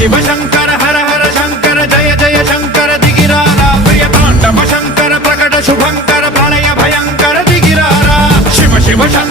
शिव शंकर हर हर शंकर जय जय शंकर दिगिरारा प्रिय तांडव शंकर प्रकट शुभंकर प्रलय भयंकर दिगिरारा शिव शिव शंकर